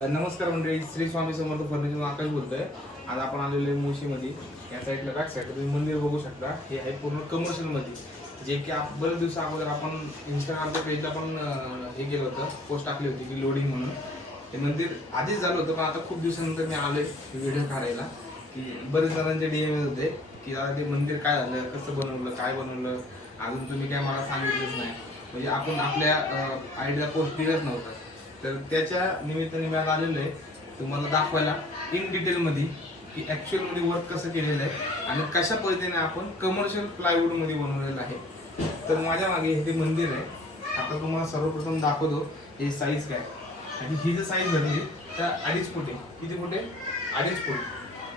नमस्कार मंडळी, श्री स्वामी समर्थ फर्निचर आकाश बोलतोय. आज आपण आलेलो आहे मुशीमध्ये. या साईडला बॅक साईड तुम्ही मंदिर बघू शकता. हे आहे पूर्ण कमर्शियल मध्ये, जे की बरेच दिवसा अगोदर आपण इंस्टाग्रामच्या पेजला पण हे केलं होतं, पोस्ट टाकली होती की लोडिंग म्हणून. ते मंदिर आधीच झालं होतं, पण आता खूप दिवसानंतर मी आलोय व्हिडिओ काढायला. की बरेच जणांचे DM येत होते की दादा ते मंदिर काय झालं, कसं बनवलं, काय बनवलं, अजून तुम्ही काय मला सांगितलंच नाही. म्हणजे आपण आपल्या आयडिया पोस्ट दिलाच नव्हता. तर त्याच्या निमित्ताने मी आज आलेलो आहे तुम्हाला दाखवायला इन डिटेलमध्ये की ॲक्च्युअलमध्ये वर्क कसं केलेलं आहे आणि कशा पद्धतीने आपण कमर्शियल प्लायवूडमध्ये बनवलेलं आहे. तर माझ्या मागे हे ते मंदिर आहे. आता तुम्हाला सर्वप्रथम दाखवतो हे साईज काय. आणि ही जर साईज धरली तर 2.5 फूट आहे. किती फूट आहे? 2.5 फूट.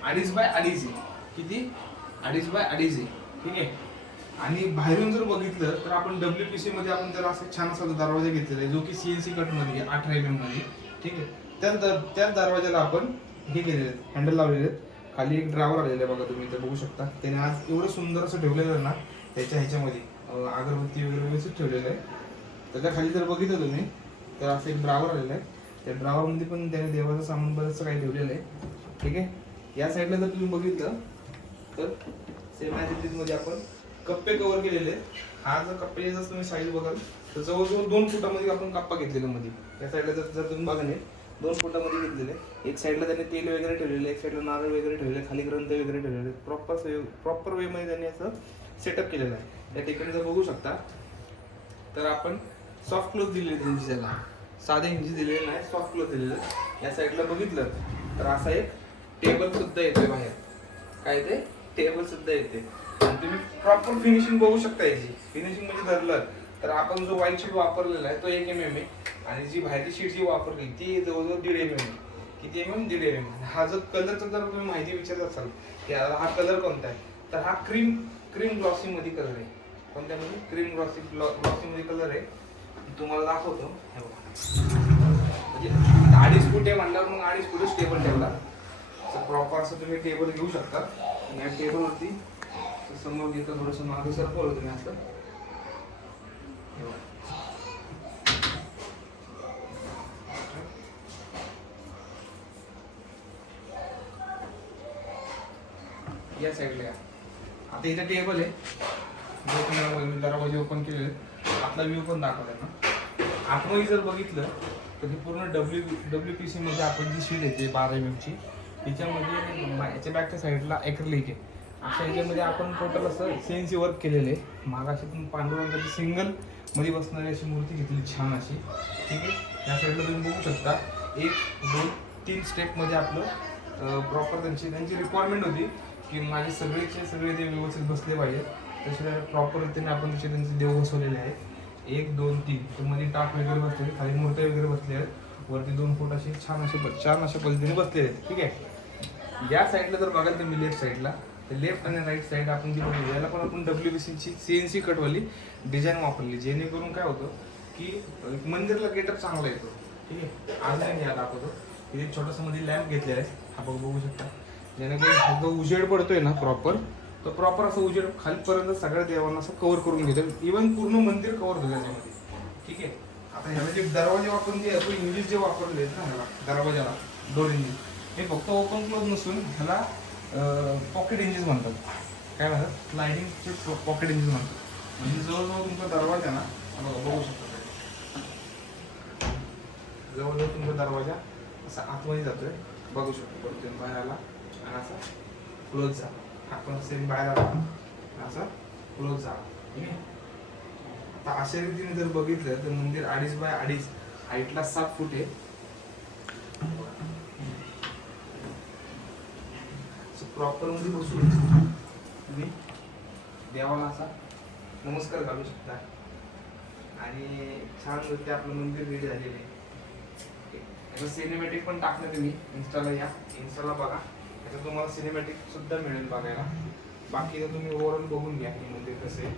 2.5 बाय 2.5 आहे. किती? 2.5 बाय 2.5 आहे. ठीक आहे. आणि बाहेरून जर बघितलं तर आपण WPC मध्ये आपण त्याला असं छान असा दरवाजा घेतलेला आहे, जो की CNC कट मध्ये 18 mm मध्ये. ठीक आहे. त्याच दरवाजाला आपण हे केलेले आहेत, हँडल लावलेले आहेत. खाली एक ड्रायव्हर आलेला आहे बघा, तुम्ही इथे बघू शकता. त्याने आज एवढं सुंदर असं ठेवलेलं आहे ना, त्याच्या ह्याच्यामध्ये अगरबत्ती वगैरे व्यवस्थित ठेवलेलं आहे. त्याच्या खाली जर बघितलं तुम्ही तर असं एक ड्रायव्हर आलेला आहे. त्या ड्रायव्हरमध्ये पण त्याने देवाचं सामान बरंचसं काही ठेवलेलं आहे. ठीक आहे. या साईडला जर तुम्ही बघितलं तर सेम ॲज मध्ये आपण कप्पे कव्हर केलेले आहेत. हा जर कप्प्याचा तुम्ही साईज बघाल तर जवळजवळ 2 फुटामध्ये आपण कप्पा घेतलेला मध्ये. या साईडला जर तुम्ही बघाल 2 फुटामध्ये घेतलेले. एक साईडला त्यांनी तेल वगैरे ठेवलेलं आहे, एक साईडला नारळ वगैरे ठेवलेले, खाली ग्रंथ वगैरे ठेवलेले. प्रॉपर वे मध्ये त्यांनी असं सेटअप केलेलं आहे. या ठिकाणी जर बघू शकता तर आपण सॉफ्ट क्लोथ दिलेले त्यांची, त्याला साधे हिंजी दिलेले नाही, सॉफ्ट क्लोथ दिलेलं. या साईडला बघितलं तर असा एक टेबल सुद्धा येतोय बाहेर. काय ते टेबल सुद्धा येते. तुम्ही प्रॉपर फिनिशिंग बघू शकता. याची फिनिशिंग म्हणजे धरलं तर आपण जो व्हाईट शीट वापरलेला आहे तो 1 mm आहे आणि जी बाहेरची शीट जी वापरली ती जवळजवळ 1.5 mm. किती mm? 1.5 mm. हा जो कलरचा जर तुम्ही माहिती विचारत असाल की हा कलर कोणता आहे, तर हा क्रीम ग्लॉसी मध्ये कलर आहे. कोणत्यामध्ये? क्रीम ग्लॉसी मध्ये कलर आहे. तुम्हाला दाखवतो. म्हणजे 2.5 फूट आहे म्हणल्यावर मग 2.5 फूटच टेबल ठेवला. प्रॉपर असं तुम्ही टेबल घेऊ शकता. या टेबलवरती समोर घेतो, थोडंसं मागे सरकवलं तुम्ही असं. या साईडला आता इथे टेबल आहे. दरवाजे ओपन केले, आपला व्ह्यू पण दाखवला ना. आतमध्ये जर बघितलं तर हे पूर्ण WPC मध्ये आपण जी शीट येते 12 mm ची, तिच्यामध्ये याच्या बॅकच्या साईडला ॲक्रिलिक आहे. अशा ह्याच्यामध्ये आपण टोटल असं CNC वर्क केलेलं आहे. मागाशी पण पांडुरंगाची सिंगल मध्ये बसणारी अशी मूर्ती घेतली छान अशी. ठीक आहे. या साईडला तुम्ही बघू शकता 1, 2, 3 स्टेपमध्ये आपलं प्रॉपर त्यांची रिक्वायरमेंट होती की माझे सगळे ते व्यवस्थित बसले पाहिजेत. तसे प्रॉपर रीतीने आपण त्यांचे देव बसवलेले आहेत. 1, 2, 3 मध्ये टाक वगैरे बसले, खाली मूर्ती वगैरे बसले आहेत. वरती 2 फूट असे छान अशा पद्धतीने बसलेले आहेत. ठीक आहे. या साईडला जर बघाल तुम्ही लेफ्ट साईडला, तर लेफ्ट आणि राईट साईड आपण जी बघू, याला पण आपण WPC ची CNC कटवाली डिझाईन वापरली, जेणेकरून काय होतं की मंदिरला गेटअप चांगला येतो. ठीक आहे. आज नाही या दाखवतो. इथे छोटासा मध्ये लॅम्प घेतलेला आहे, हा बघू शकता. जेणेकरून जो उजेड पडतोय ना प्रॉपर असं उजेड खालीपर्यंत सगळ्या देवांना असं कव्हर करून घेतो. इव्हन पूर्ण मंदिर कव्हर होतं त्याच्यामध्ये. ठीक आहे. आता ह्याला जे दरवाजे वापरून जे इंजिन जे वापरले आहेत ना, ह्याला दरवाजाला डोर इंजिन, हे फक्त ओपन क्लोज नसून ह्याला पॉकेट इंजिन म्हणतात. काय म्हणतात? स्लायडिंगचे पॉकेट इंजिन म्हणतात. म्हणजे जवळजवळ तुमचा दरवाजा ना, बघू शकता, जवळजवळ तुमचा दरवाजा असा आतमध्ये जातोय, बघू शकतो. परत बाहेर आला आणि असा क्लोज झाला. आपण सेम बाहेर आला असा क्लोज झाला. ठीक आहे. आता अशा रीतीने जर बघितलं तर मंदिर 2.5 बाय 2.5 हाईटला 7 फूट आहे. प्रॉपर मध्ये बसून तुम्ही देवाला असा नमस्कार घालू शकता आणि छान ते आपलं मंदिर रेडी झालेलं आहे. याचं सिनेमॅटिक पण टाकलं तुम्ही इंस्टाला बघा. त्याचं तुम्हाला सिनेमॅटिक सुद्धा मिळेल बघायला. बाकी तर तुम्ही ओव्हरऑल बघून घ्या हे मंदिर कसं आहे.